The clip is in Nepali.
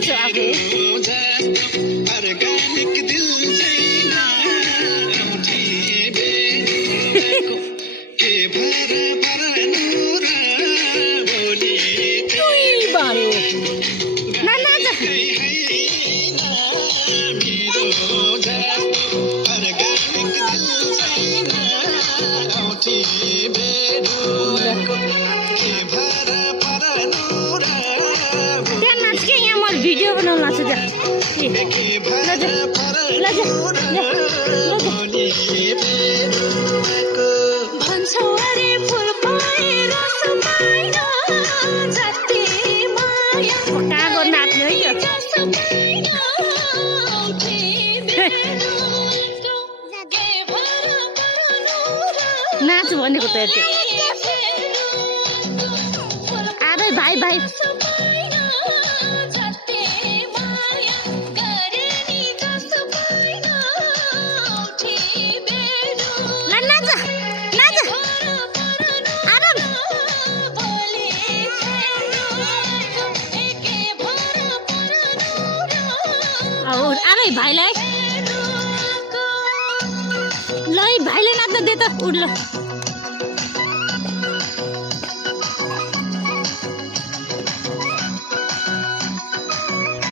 उठ्छ आफै भिडियो बनाउनु लाग्छ कहाँ नाच्ने है नाच भनेको त त्यो आबै भाइ भाइ भाइलाई ल भाइले नाच्न दे त उठ ल